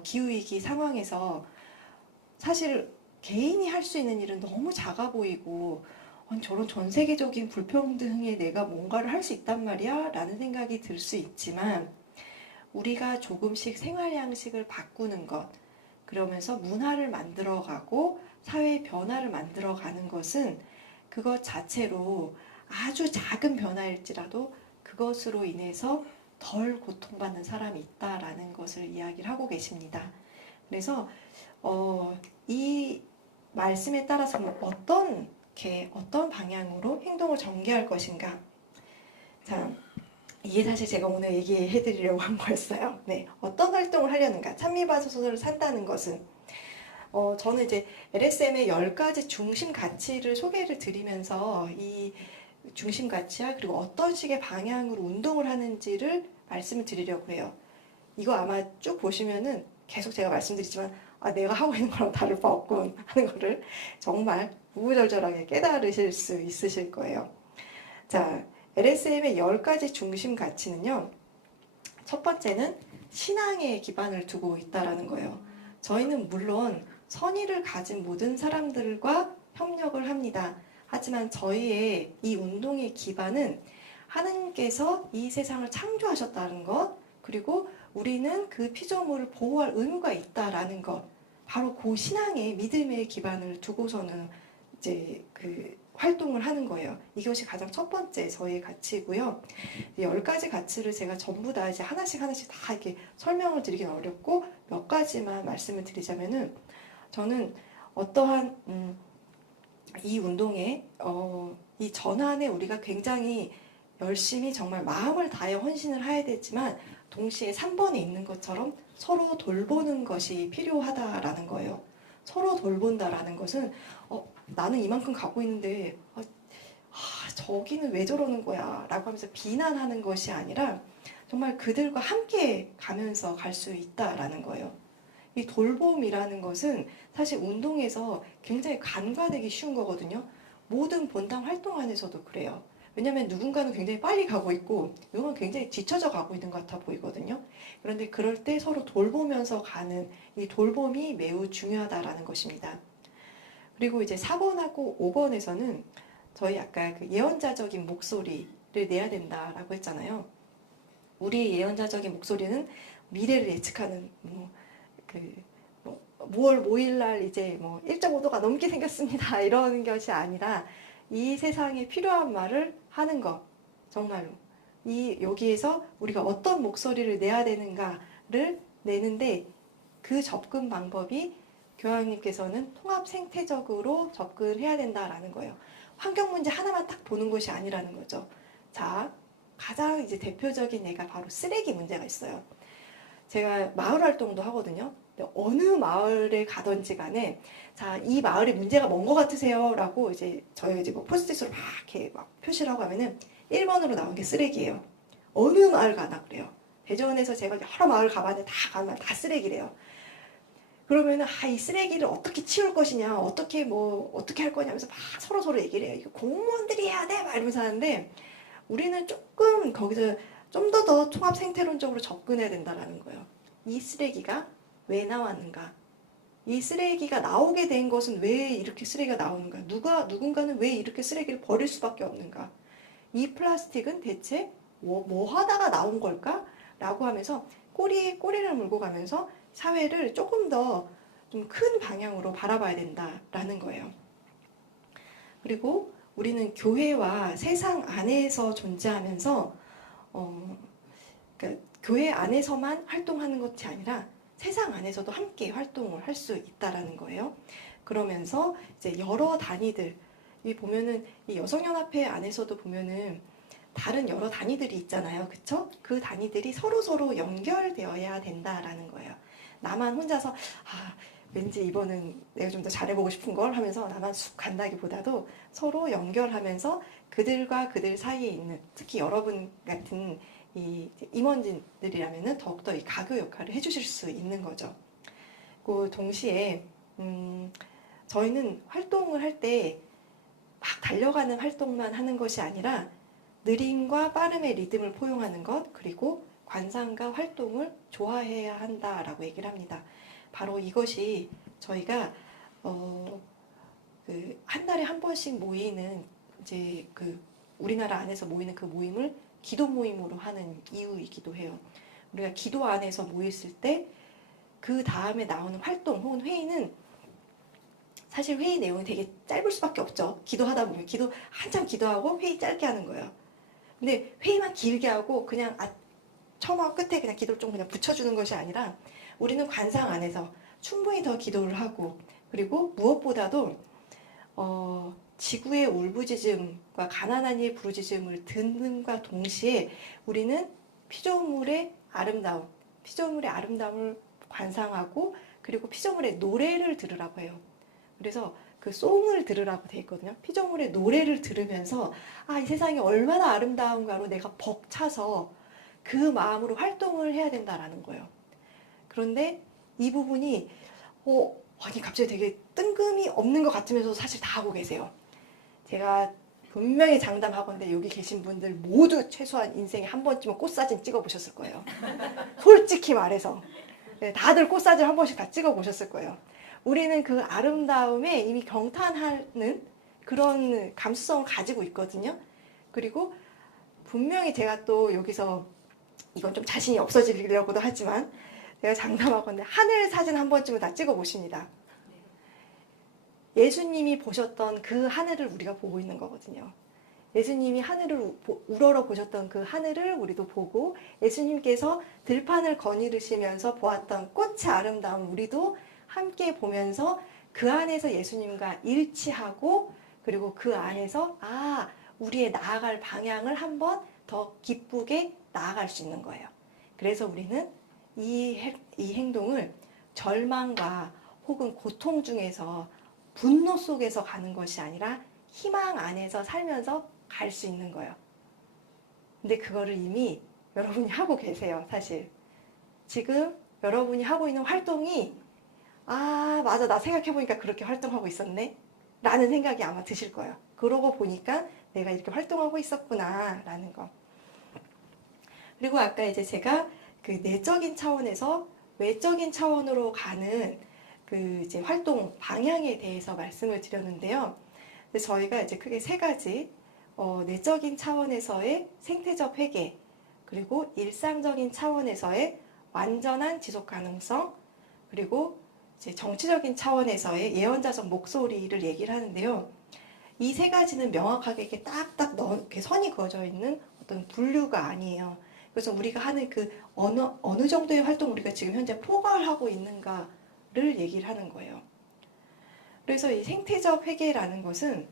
기후위기 상황에서 사실 개인이 할 수 있는 일은 너무 작아 보이고 저런 전 세계적인 불평등에 내가 뭔가를 할 수 있단 말이야? 라는 생각이 들 수 있지만 우리가 조금씩 생활 양식을 바꾸는 것, 그러면서 문화를 만들어가고 사회 변화를 만들어가는 것은 그것 자체로 아주 작은 변화일지라도 그것으로 인해서 덜 고통받는 사람이 있다라는 것을 이야기를 하고 계십니다. 그래서 이 말씀에 따라서 어떤 방향으로 행동을 전개할 것인가. 자, 이게 사실 제가 오늘 얘기해 드리려고 한 거였어요. 네, 어떤 활동을 하려는가. 찬미받으소서를 산다는 것은 저는 이제 LSM의 10가지 중심 가치를 소개를 드리면서 이 중심 가치와 그리고 어떤 식의 방향으로 운동을 하는지를 말씀을 드리려고 해요. 이거 아마 쭉 보시면은 계속 제가 말씀드리지만 내가 하고 있는 거랑 다를 바 없군 하는 거를 정말 구구절절하게 깨달으실 수 있으실 거예요. 자, LSM의 10가지 중심 가치는요. 첫 번째는 신앙에 기반을 두고 있다라는 거예요. 저희는 물론 선의를 가진 모든 사람들과 협력을 합니다. 하지만 저희의 이 운동의 기반은 하느님께서 이 세상을 창조하셨다는 것, 그리고 우리는 그 피조물을 보호할 의무가 있다라는 것, 바로 그 신앙의 믿음의 기반을 두고서는 이제 그 활동을 하는 거예요. 이것이 가장 첫 번째 저희의 가치고요. 10가지 가치를 제가 전부 다 이제 하나씩 다 이렇게 설명을 드리긴 어렵고 몇 가지만 말씀을 드리자면은 저는 어떠한 이 운동에 이 전환에 우리가 굉장히 열심히 정말 마음을 다해 헌신을 해야 되지만 동시에 3번에 있는 것처럼 서로 돌보는 것이 필요하다라는 거예요. 서로 돌본다라는 것은 나는 이만큼 가고 있는데 저기는 왜 저러는 거야 라고 하면서 비난하는 것이 아니라 정말 그들과 함께 가면서 갈 수 있다라는 거예요. 이 돌봄이라는 것은 사실 운동에서 굉장히 간과되기 쉬운 거거든요. 모든 본당 활동 안에서도 그래요. 왜냐하면 누군가는 굉장히 빨리 가고 있고 누군가는 굉장히 뒤쳐져 가고 있는 것 같아 보이거든요. 그런데 그럴 때 서로 돌보면서 가는 이 돌봄이 매우 중요하다라는 것입니다. 그리고 이제 4번하고 5번에서는 저희 아까 그 예언자적인 목소리를 내야 된다라고 했잖아요. 우리의 예언자적인 목소리는 미래를 예측하는 5월 5일날 이제 1.5도가 넘게 생겼습니다 이런 것이 아니라 이 세상에 필요한 말을 하는 것, 정말로 여기에서 우리가 어떤 목소리를 내야 되는가를 내는데 그 접근 방법이 교황님께서는 통합 생태적으로 접근해야 된다라는 거예요. 환경 문제 하나만 딱 보는 것이 아니라는 거죠. 자, 가장 이제 대표적인 예가 바로 쓰레기 문제가 있어요. 제가 마을 활동도 하거든요. 어느 마을에 가든지 간에 자, 이 마을에 문제가 뭔 것 같으세요? 라고 이제 저희 이제 포스트잇으로 막 이렇게 막 표시를 하고 하면은 1번으로 나온 게 쓰레기예요. 어느 마을 가나 그래요. 대전에서 제가 여러 마을 가봤는데 다 가면 다 쓰레기래요. 그러면은 이 쓰레기를 어떻게 치울 것이냐, 어떻게 할 거냐 하면서 막 서로 얘기를 해요. 이거 공무원들이 해야 돼, 막 이러면서 하는데 우리는 조금 거기서 좀 더 통합 생태론적으로 접근해야 된다라는 거예요. 이 쓰레기가 왜 나왔는가? 이 쓰레기가 나오게 된 것은 왜 이렇게 쓰레기가 나오는가? 누군가는 왜 이렇게 쓰레기를 버릴 수밖에 없는가? 이 플라스틱은 대체 뭐 하다가 나온 걸까? 라고 하면서 꼬리에 꼬리를 물고 가면서 사회를 조금 더 좀 큰 방향으로 바라봐야 된다라는 거예요. 그리고 우리는 교회와 세상 안에서 존재하면서 그러니까 교회 안에서만 활동하는 것이 아니라 세상 안에서도 함께 활동을 할 수 있다라는 거예요. 그러면서 이제 여러 단위들, 이 보면은 이 여성연합회 안에서도 보면은 다른 여러 단위들이 있잖아요. 그쵸? 그 단위들이 서로 연결되어야 된다라는 거예요. 나만 혼자서 왠지 이번은 내가 좀 더 잘해보고 싶은 걸 하면서 나만 쑥 간다기보다도 서로 연결하면서 그들과 그들 사이에 있는, 특히 여러분 같은 이 임원진들이라면은 더욱더 이 가교 역할을 해주실 수 있는 거죠. 그 동시에 저희는 활동을 할 때 막 달려가는 활동만 하는 것이 아니라 느림과 빠름의 리듬을 포용하는 것, 그리고 관상과 활동을 좋아해야 한다라고 얘기를 합니다. 바로 이것이 저희가 한 달에 한 번씩 모이는 이제 우리나라 안에서 모이는 그 모임을 기도 모임으로 하는 이유이기도 해요. 우리가 기도 안에서 모였을 때 그 다음에 나오는 활동 혹은 회의는 사실 회의 내용이 되게 짧을 수밖에 없죠. 기도하다 보면 한참 기도하고 회의 짧게 하는 거예요. 근데 회의만 길게 하고 그냥 처음하고 끝에 그냥 기도를 좀 그냥 붙여주는 것이 아니라 우리는 관상 안에서 충분히 더 기도를 하고, 그리고 무엇보다도 지구의 울부짖음과 가난한 이의 부르짖음을 듣는과 동시에 우리는 피조물의 아름다움을 관상하고, 그리고 피조물의 노래를 들으라고 해요. 그래서 그 송을 들으라고 돼 있거든요. 피조물의 노래를 들으면서 이 세상이 얼마나 아름다운가로 내가 벅차서 그 마음으로 활동을 해야 된다라는 거예요. 그런데 이 부분이 아니 갑자기 되게 뜬금이 없는 것 같으면서 사실 다 하고 계세요. 제가 분명히 장담하건대 여기 계신 분들 모두 최소한 인생에 한 번쯤은 꽃사진 찍어보셨을 거예요. 솔직히 말해서. 네, 다들 꽃사진 한 번씩 다 찍어보셨을 거예요. 우리는 그 아름다움에 이미 경탄하는 그런 감수성을 가지고 있거든요. 그리고 분명히 제가 또 여기서 이건 좀 자신이 없어지려고도 하지만 제가 장담하건대 하늘 사진 한 번쯤은 다 찍어보십니다. 예수님이 보셨던 그 하늘을 우리가 보고 있는 거거든요. 예수님이 하늘을 우러러 보셨던 그 하늘을 우리도 보고, 예수님께서 들판을 거닐으시면서 보았던 꽃의 아름다움 우리도 함께 보면서 그 안에서 예수님과 일치하고, 그리고 그 안에서 우리의 나아갈 방향을 한번 더 기쁘게 나아갈 수 있는 거예요. 그래서 우리는 이 행동을 절망과 혹은 고통 중에서 분노 속에서 가는 것이 아니라 희망 안에서 살면서 갈 수 있는 거예요. 근데 그거를 이미 여러분이 하고 계세요, 사실. 지금 여러분이 하고 있는 활동이 맞아, 나 생각해보니까 그렇게 활동하고 있었네 라는 생각이 아마 드실 거예요. 그러고 보니까 내가 이렇게 활동하고 있었구나 라는 거. 그리고 아까 이제 제가 그 내적인 차원에서 외적인 차원으로 가는 그 이제 활동 방향에 대해서 말씀을 드렸는데요. 저희가 이제 크게 세 가지, 내적인 차원에서의 생태적 회계, 그리고 일상적인 차원에서의 완전한 지속 가능성, 그리고 이제 정치적인 차원에서의 예언자적 목소리를 얘기를 하는데요. 이 세 가지는 명확하게 이렇게 딱딱 이렇게 선이 그어져 있는 어떤 분류가 아니에요. 그래서 우리가 하는 그 어느 정도의 활동 우리가 지금 현재 포괄하고 있는가를 얘기를 하는 거예요. 그래서 이 생태적 회계라는 것은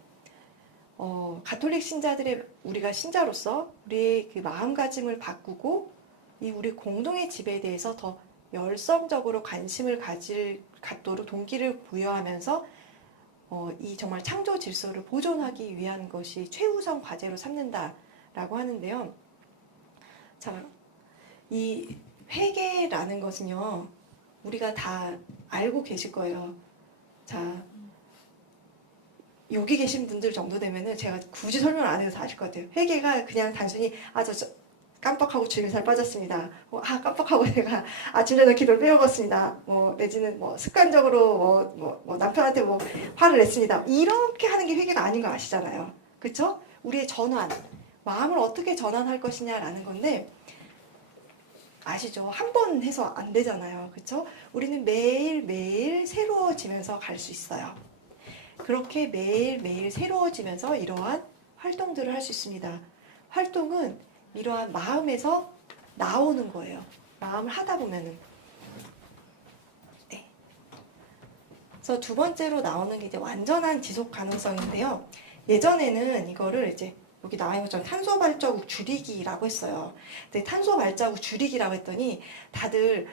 가톨릭 신자들의 우리가 신자로서 우리의 그 마음가짐을 바꾸고 이 우리 공동의 집에 대해서 더 열성적으로 관심을 갖도록 동기를 부여하면서 이 정말 창조 질서를 보존하기 위한 것이 최우선 과제로 삼는다라고 하는데요. 자, 이 회계라는 것은요, 우리가 다 알고 계실 거예요. 자, 여기 계신 분들 정도 되면은 제가 굳이 설명을 안 해도 다 아실 것 같아요. 회계가 그냥 단순히 깜빡하고 주일에 살 빠졌습니다. 깜빡하고 내가 아침전에 기도를 빼먹었습니다. 내지는 습관적으로 남편한테 화를 냈습니다. 이렇게 하는 게 회개가 아닌 거 아시잖아요. 그쵸? 우리의 전환, 마음을 어떻게 전환할 것이냐라는 건데, 아시죠? 한 번 해서 안 되잖아요. 그쵸? 우리는 매일매일 새로워지면서 갈 수 있어요. 그렇게 매일매일 새로워지면서 이러한 활동들을 할 수 있습니다. 활동은 이러한 마음에서 나오는 거예요. 마음을 하다 보면은. 네. 그래서 두 번째로 나오는 게 이제 완전한 지속 가능성인데요. 예전에는 이거를 이제 여기 나와 있는 것처럼 탄소 발자국 줄이기라고 했어요. 근데 탄소 발자국 줄이기라고 했더니 다들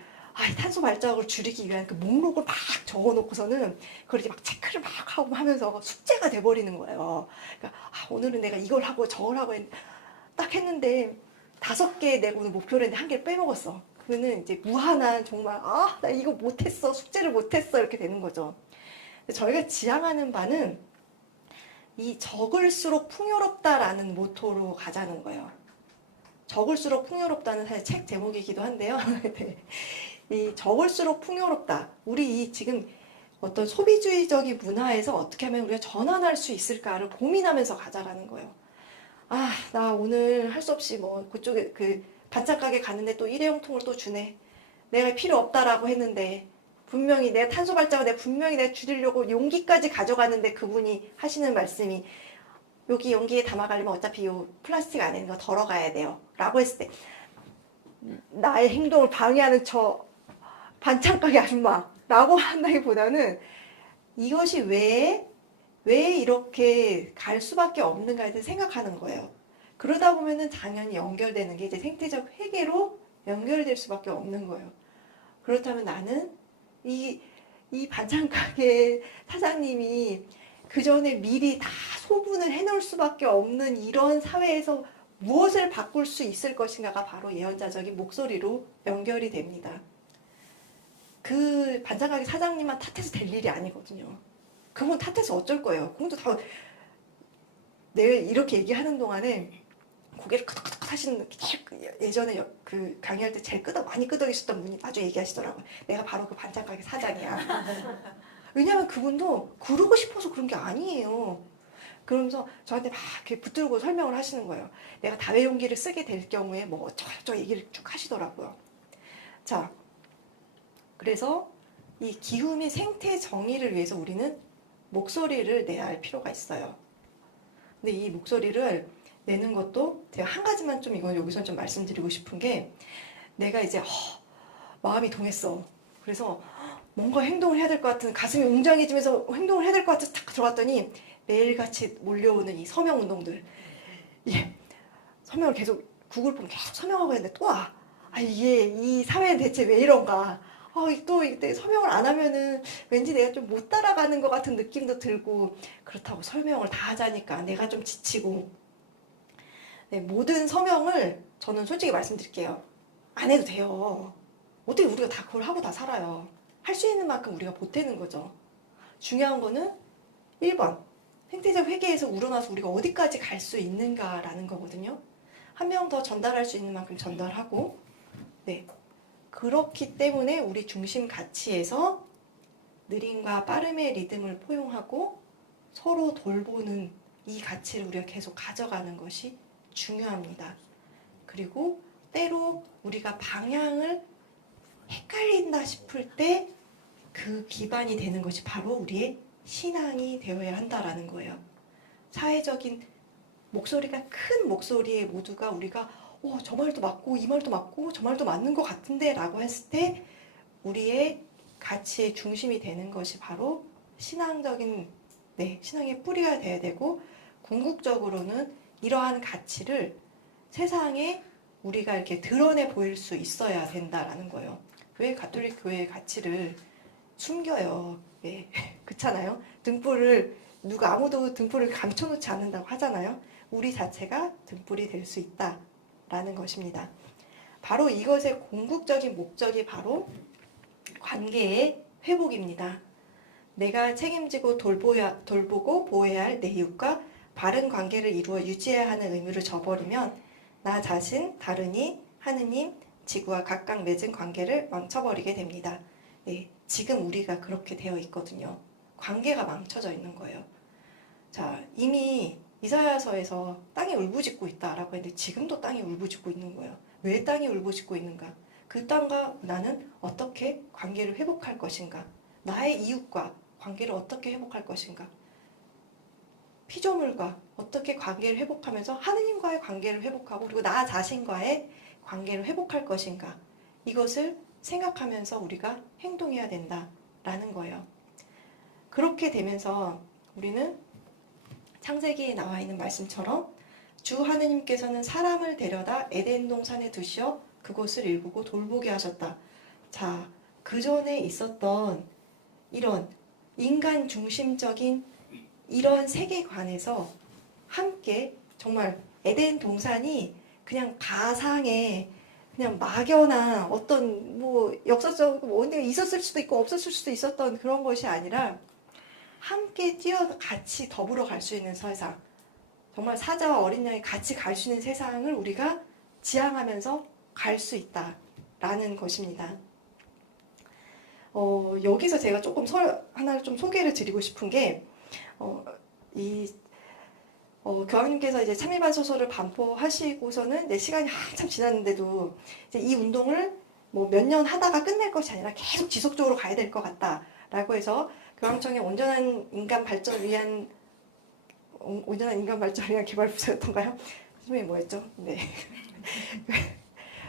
탄소 발자국을 줄이기 위한 그 목록을 막 적어놓고서는 그걸 이렇게 막 체크를 막 하고 하면서 숙제가 돼버리는 거예요. 그러니까 오늘은 내가 이걸 하고 저걸 하고 딱 했는데 5개 내고 오늘 목표를 했는데 1개를 빼먹었어. 그러면 이제 무한한 정말 나 이거 못했어, 숙제를 못했어 이렇게 되는 거죠. 저희가 지향하는 바는 이 적을수록 풍요롭다라는 모토로 가자는 거예요. 적을수록 풍요롭다는 사실 책 제목이기도 한데요. 네. 이 적을수록 풍요롭다. 우리 이 지금 어떤 소비주의적인 문화에서 어떻게 하면 우리가 전환할 수 있을까를 고민하면서 가자라는 거예요. 나 오늘 할 수 없이 그쪽에 그 반찬 가게 갔는데 또 일회용통을 또 주네. 내가 필요 없다라고 했는데 분명히 내가 탄소 발자국 내가 줄이려고 용기까지 가져갔는데 그분이 하시는 말씀이 여기 용기에 담아가려면 어차피 요 플라스틱 안에 있는 거 덜어가야 돼요. 라고 했을 때 나의 행동을 방해하는 저 반찬 가게 아줌마라고 한다기보다는 이것이 왜 이렇게 갈 수밖에 없는가에 대해서 생각하는 거예요. 그러다 보면은 당연히 연결되는 게 이제 생태적 회계로 연결될 수밖에 없는 거예요. 그렇다면 나는 이 반찬 가게 사장님이 그 전에 미리 다 소분을 해놓을 수밖에 없는 이런 사회에서 무엇을 바꿀 수 있을 것인가가 바로 예언자적인 목소리로 연결이 됩니다. 그 반찬 가게 사장님만 탓해서 될 일이 아니거든요. 그분 탓해서 어쩔 거예요. 그분도 다 내가 이렇게 얘기하는 동안에 고개를 끄덕끄덕 하시는 예전에 그 강의할 때 제일 많이 끄덕이셨던 분이 아주 얘기하시더라고요. 내가 바로 그 반찬 가게 사장이야. 왜냐하면 그분도 그러고 싶어서 그런 게 아니에요. 그러면서 저한테 막 이렇게 붙들고 설명을 하시는 거예요. 내가 다회용기를 쓰게 될 경우에 어쩌고저쩌고 얘기를 쭉 하시더라고요. 자, 그래서 이 기후 및 생태 정의를 위해서 우리는 목소리를 내야 할 필요가 있어요. 근데 이 목소리를 내는 것도 제가 한 가지만 좀 이건 여기서 좀 말씀드리고 싶은 게 내가 이제 마음이 동했어. 그래서 뭔가 행동을 해야 될 것 같은 가슴이 웅장해지면서 행동을 해야 될 것 같아서 탁 들어갔더니 매일같이 몰려오는 이 서명 운동들. 서명을 계속 구글 보면 계속 서명하고 있는데 또 와. 이게 이 사회는 대체 왜 이런가. 또 이때 서명을 안 하면은 왠지 내가 좀 못 따라가는 것 같은 느낌도 들고 그렇다고 설명을 다 하자니까 내가 좀 지치고 네, 모든 서명을 저는 솔직히 말씀드릴게요. 안 해도 돼요. 어떻게 우리가 다 그걸 하고 다 살아요. 할 수 있는 만큼 우리가 보태는 거죠. 중요한 거는 1번 생태적 회계에서 우러나서 우리가 어디까지 갈 수 있는가라는 거거든요. 한 명 더 전달할 수 있는 만큼 전달하고 네. 그렇기 때문에 우리 중심 가치에서 느림과 빠름의 리듬을 포용하고 서로 돌보는 이 가치를 우리가 계속 가져가는 것이 중요합니다. 그리고 때로 우리가 방향을 헷갈린다 싶을 때 그 기반이 되는 것이 바로 우리의 신앙이 되어야 한다라는 거예요. 사회적인 목소리가 큰 목소리에 모두가 우리가 저 말도 맞고 이 말도 맞고 저 말도 맞는 것 같은데 라고 했을 때 우리의 가치의 중심이 되는 것이 바로 신앙의 뿌리가 돼야 되고 궁극적으로는 이러한 가치를 세상에 우리가 이렇게 드러내 보일 수 있어야 된다라는 거예요. 왜 가톨릭 교회의 가치를 숨겨요? 네. 그렇잖아요. 아무도 등불을 감춰놓지 않는다고 하잖아요. 우리 자체가 등불이 될 수 있다라는 것입니다. 바로 이것의 궁극적인 목적이 바로 관계의 회복입니다. 내가 책임지고 돌보고 보호해야 할 내 이웃과 바른 관계를 이루어 유지해야 하는 의무를 저버리면 나 자신, 다른이, 하느님, 지구와 각각 맺은 관계를 망쳐버리게 됩니다. 네, 지금 우리가 그렇게 되어 있거든요. 관계가 망쳐져 있는 거예요. 자, 이미 이사야서에서 땅이 울부짖고 있다라고 했는데 지금도 땅이 울부짖고 있는 거예요. 왜 땅이 울부짖고 있는가? 그 땅과 나는 어떻게 관계를 회복할 것인가? 나의 이웃과 관계를 어떻게 회복할 것인가? 피조물과 어떻게 관계를 회복하면서 하느님과의 관계를 회복하고 그리고 나 자신과의 관계를 회복할 것인가? 이것을 생각하면서 우리가 행동해야 된다라는 거예요. 그렇게 되면서 우리는 창세기에 나와 있는 말씀처럼 주 하느님께서는 사람을 데려다 에덴 동산에 두시어 그곳을 일구고 돌보게 하셨다. 자, 그 전에 있었던 이런 인간 중심적인 이런 세계관에서 함께 정말 에덴 동산이 그냥 가상의 그냥 막연한 어떤 뭐 역사적 뭔가 있었을 수도 있고 없었을 수도 있었던 그런 것이 아니라 함께 같이 더불어 갈 수 있는 세상, 정말 사자와 어린 양이 같이 갈 수 있는 세상을 우리가 지향하면서 갈 수 있다라는 것입니다. 여기서 제가 조금 하나를 좀 소개를 드리고 싶은 게 교황님께서 이제 참일반 소설을 반포하시고서는 이제 시간이 한참 지났는데도 이제 이 운동을 뭐 몇 년 하다가 끝낼 것이 아니라 계속 지속적으로 가야 될 것 같다라고 해서 교황청의 온전한 인간 발전을 위한 개발 부서였던가요? 선생님이 뭐였죠? 네.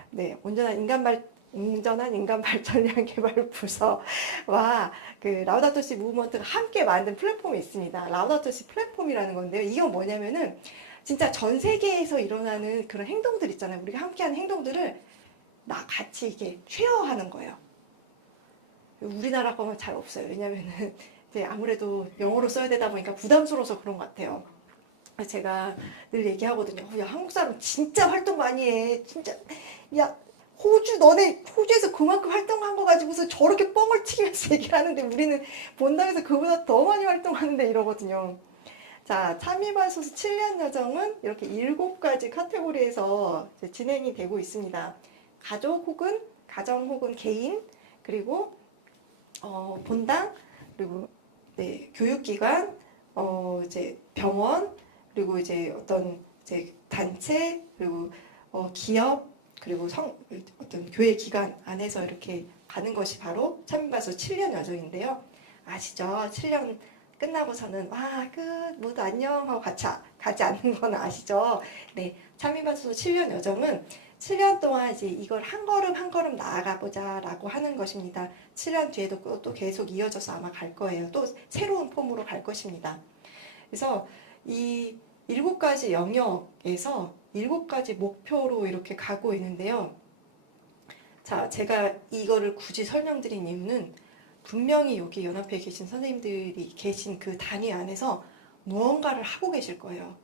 네, 온전한 인간 발전을 위한 개발 부서와 그 라우다토 시 무브먼트가 함께 만든 플랫폼이 있습니다. 라우다토 시 플랫폼이라는 건데요. 이게 뭐냐면은 진짜 전 세계에서 일어나는 그런 행동들 있잖아요. 우리가 함께하는 행동들을 같이 이게 쉐어하는 거예요. 우리나라 거는 잘 없어요. 왜냐면은 이제 아무래도 영어로 써야 되다 보니까 부담스러워서 그런 것 같아요. 제가 늘 얘기하거든요. 야, 한국 사람 진짜 활동 많이 해. 진짜. 야, 너네 호주에서 그만큼 활동한 거 가지고서 저렇게 뻥을 튀기면서 얘기를 하는데 우리는 본당에서 그보다 더 많이 활동하는데 이러거든요. 자, 참이발소서 7년 여정은 이렇게 7가지 카테고리에서 진행이 되고 있습니다. 가족 혹은 가정 혹은 개인, 그리고 본당, 그리고 네, 교육기관, 이제 병원, 그리고 이제 어떤 이제 단체, 그리고 기업, 그리고 어떤 교회 기관 안에서 이렇게 가는 것이 바로 참이발소 7년 여정인데요. 아시죠? 7년 끝나고서는 끝, 모두 안녕 하고 가지 않는 건 아시죠? 네, 참이발소 7년 여정은 7년 동안 이제 이걸 한 걸음 한 걸음 나아가 보자라고 하는 것입니다. 7년 뒤에도 또 계속 이어져서 아마 갈 거예요. 또 새로운 폼으로 갈 것입니다. 그래서 이 7가지 영역에서 7가지 목표로 이렇게 가고 있는데요. 자, 제가 이거를 굳이 설명드린 이유는 분명히 여기 연합회에 계신 선생님들이 계신 그 단위 안에서 무언가를 하고 계실 거예요.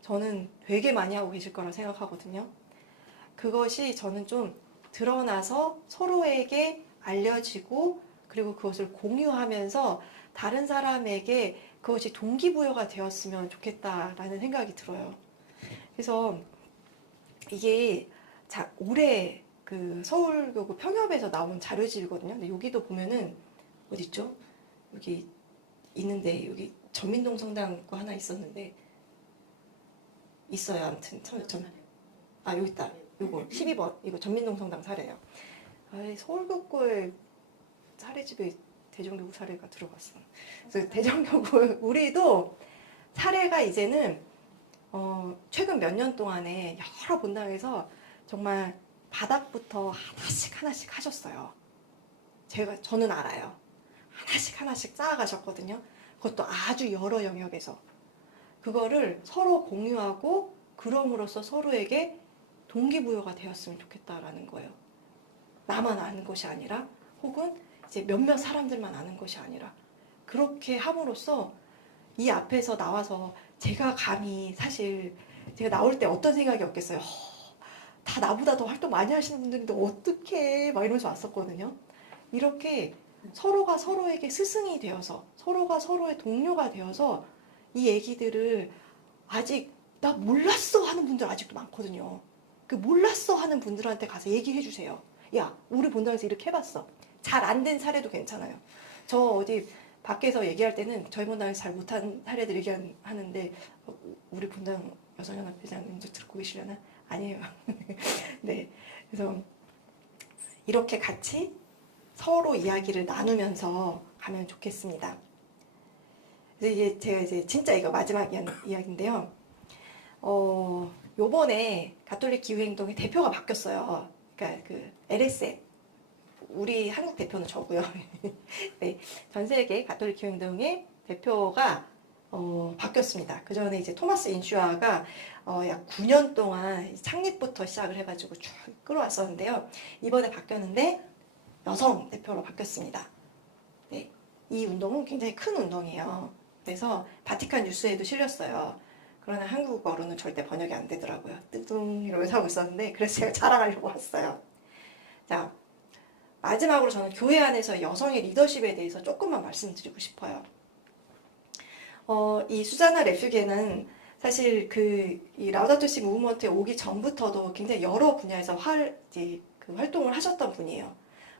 저는 되게 많이 하고 계실 거라 생각하거든요. 그것이 저는 좀 드러나서 서로에게 알려지고 그리고 그것을 공유하면서 다른 사람에게 그것이 동기부여가 되었으면 좋겠다라는 생각이 들어요. 그래서 이게 올해 그 서울교구 평협에서 나온 자료집이거든요. 근데 여기도 보면은 어딨죠? 여기 있는데 여기 전민동 성당 거 하나 있었는데 있어요. 아무튼 여기 있다. 요거 12번 이거 전민동 성당 사례예요. 서울교구에 사례집에 대전교구 사례가 들어갔어. 그래서 대전교구 우리도 사례가 이제는 최근 몇 년 동안에 여러 본당에서 정말 바닥부터 하나씩 하셨어요. 저는 알아요. 하나씩 쌓아가셨거든요. 그것도 아주 여러 영역에서 그거를 서로 공유하고 그럼으로써 서로에게 동기부여가 되었으면 좋겠다라는 거예요. 나만 아는 것이 아니라 혹은 이제 몇몇 사람들만 아는 것이 아니라 그렇게 함으로써 이 앞에서 나와서 제가 감히 사실 제가 나올 때 어떤 생각이 없겠어요. 다 나보다 더 활동 많이 하시는 분들인데 어떡해 막 이러면서 왔었거든요. 이렇게 서로가 서로에게 스승이 되어서 서로가 서로의 동료가 되어서 이 얘기들을 아직 나 몰랐어 하는 분들 아직도 많거든요. 그 몰랐어 하는 분들한테 가서 얘기해 주세요. 야, 우리 본당에서 이렇게 해봤어. 잘 안 된 사례도 괜찮아요. 저 어디 밖에서 얘기할 때는 저희 본당에서 잘 못한 사례들 얘기하는데 우리 본당 여성연합회장님도 듣고 계시려나? 아니에요. 네, 그래서 이렇게 같이 서로 이야기를 나누면서 가면 좋겠습니다. 그래서 이제 제가 이제 진짜 이거 마지막 이야기인데요. 요번에 가톨릭 기후행동의 대표가 바뀌었어요. 그러니까 그 LSM. 우리 한국 대표는 저고요. 네, 전 세계 가톨릭 기후행동의 대표가 바뀌었습니다. 그 전에 이제 토마스 인슈아가 약 9년 동안 창립부터 시작을 해가지고 쭉 끌어왔었는데요. 이번에 바뀌었는데 여성 대표로 바뀌었습니다. 네, 이 운동은 굉장히 큰 운동이에요. 그래서 바티칸 뉴스에도 실렸어요. 그러나 한국어로는 절대 번역이 안 되더라고요. 뜨둥 이러면서 하고 있었는데 그래서 제가 자랑하려고 왔어요. 자, 마지막으로 저는 교회 안에서 여성의 리더십에 대해서 조금만 말씀드리고 싶어요. 이 수자나 레퓨게는 사실 이 라우다토 시 무브먼트에 오기 전부터도 굉장히 여러 분야에서 활동을 하셨던 분이에요.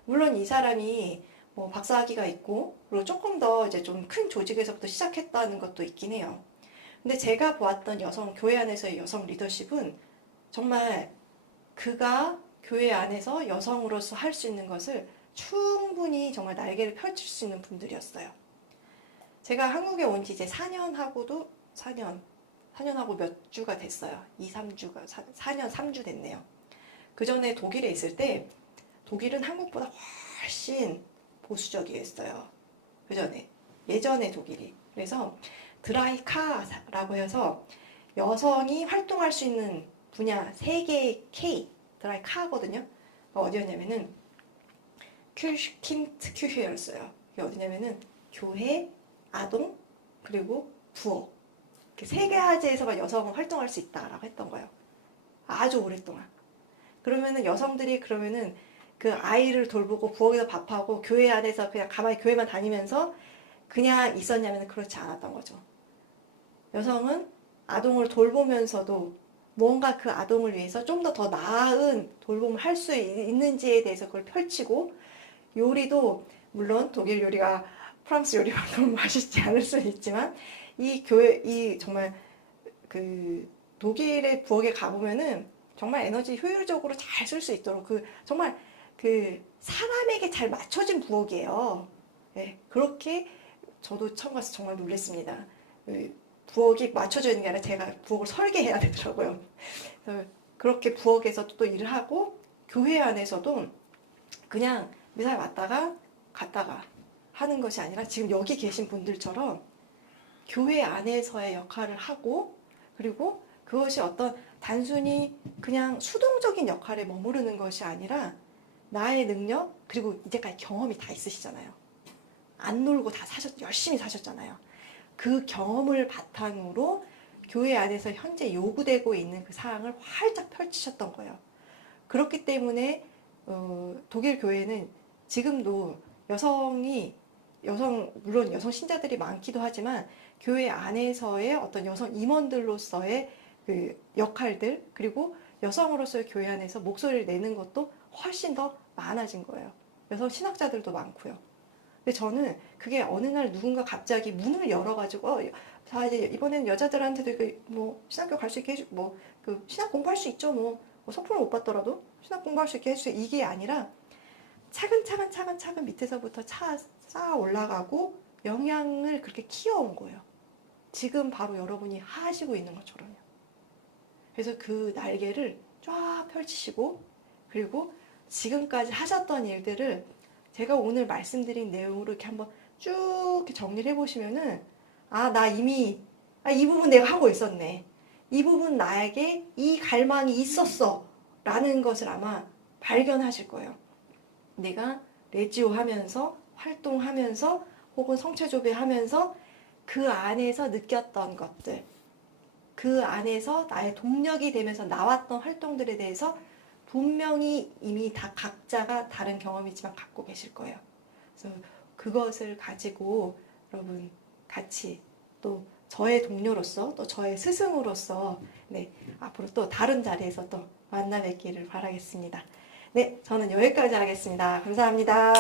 물론 이 사람이 뭐 박사학위가 있고 그리고 조금 더 이제 좀 큰 조직에서부터 시작했다는 것도 있긴 해요. 근데 제가 보았던 교회 안에서의 여성 리더십은 정말 그가 교회 안에서 여성으로서 할 수 있는 것을 충분히 정말 날개를 펼칠 수 있는 분들이었어요. 제가 한국에 온 지 이제 4년하고 몇 주가 됐어요. 2, 3주가, 4년 3주 됐네요. 그 전에 독일에 있을 때 독일은 한국보다 훨씬 보수적이었어요. 그 전에. 예전에 독일이. 그래서 드라이카라고 해서 여성이 활동할 수 있는 분야 3개의 K, 드라이카거든요. 어디였냐면은 큐킨트 큐헤였어요. 이게 어디냐면은 교회, 아동, 그리고 부엌. 그 3가지에서만 여성은 활동할 수 있다라고 했던 거예요. 아주 오랫동안. 그러면은 여성들이 그러면은 그 아이를 돌보고 부엌에서 밥하고 교회 안에서 그냥 가만히 교회만 다니면서 그냥 있었냐면 그렇지 않았던 거죠. 여성은 아동을 돌보면서도 뭔가 그 아동을 위해서 좀 더 나은 돌봄을 할 수 있는지에 대해서 그걸 펼치고 요리도 물론 독일 요리가 프랑스 요리만큼 맛있지 않을 수는 있지만 이 정말 그 독일의 부엌에 가보면은 정말 에너지 효율적으로 잘 쓸 수 있도록 정말 사람에게 잘 맞춰진 부엌이에요. 네, 그렇게 저도 처음 가서 정말 놀랐습니다. 부엌이 맞춰져 있는 게 아니라 제가 부엌을 설계해야 되더라고요. 그렇게 부엌에서도 또 일을 하고 교회 안에서도 그냥 매달 왔다가 갔다가 하는 것이 아니라 지금 여기 계신 분들처럼 교회 안에서의 역할을 하고 그리고 그것이 어떤 단순히 그냥 수동적인 역할에 머무르는 것이 아니라 나의 능력 그리고 이제까지 경험이 다 있으시잖아요. 안 놀고 다 열심히 사셨잖아요. 그 경험을 바탕으로 교회 안에서 현재 요구되고 있는 그 사항을 활짝 펼치셨던 거예요. 그렇기 때문에 독일 교회는 지금도 물론 여성 신자들이 많기도 하지만 교회 안에서의 어떤 여성 임원들로서의 그 역할들 그리고 여성으로서의 교회 안에서 목소리를 내는 것도 훨씬 더 많아진 거예요. 여성 신학자들도 많고요. 근데 저는 그게 어느 날 누군가 갑자기 문을 열어가지고 자 이제 이번에는 여자들한테도 뭐 신학교 갈 수 있게 해주 신학 공부할 수 있죠 뭐 성품을 못 받더라도 신학 공부할 수 있게 해주세요. 이게 아니라 차근차근 밑에서부터 쌓아 올라가고 영향을 그렇게 키워온 거예요. 지금 바로 여러분이 하시고 있는 것처럼요. 그래서 그 날개를 쫙 펼치시고 그리고 지금까지 하셨던 일들을 제가 오늘 말씀드린 내용으로 이렇게 한번 쭉 정리를 해보시면은 나 이미 이 부분 내가 하고 있었네. 이 부분 나에게 이 갈망이 있었어. 라는 것을 아마 발견하실 거예요. 내가 레지오 하면서 활동하면서 혹은 성체조배 하면서 그 안에서 느꼈던 것들 그 안에서 나의 동력이 되면서 나왔던 활동들에 대해서 분명히 이미 다 각자가 다른 경험이지만 갖고 계실 거예요. 그래서 그것을 가지고 여러분 같이 또 저의 동료로서 또 저의 스승으로서 네, 앞으로 또 다른 자리에서 또 만나 뵙기를 바라겠습니다. 네, 저는 여기까지 하겠습니다. 감사합니다.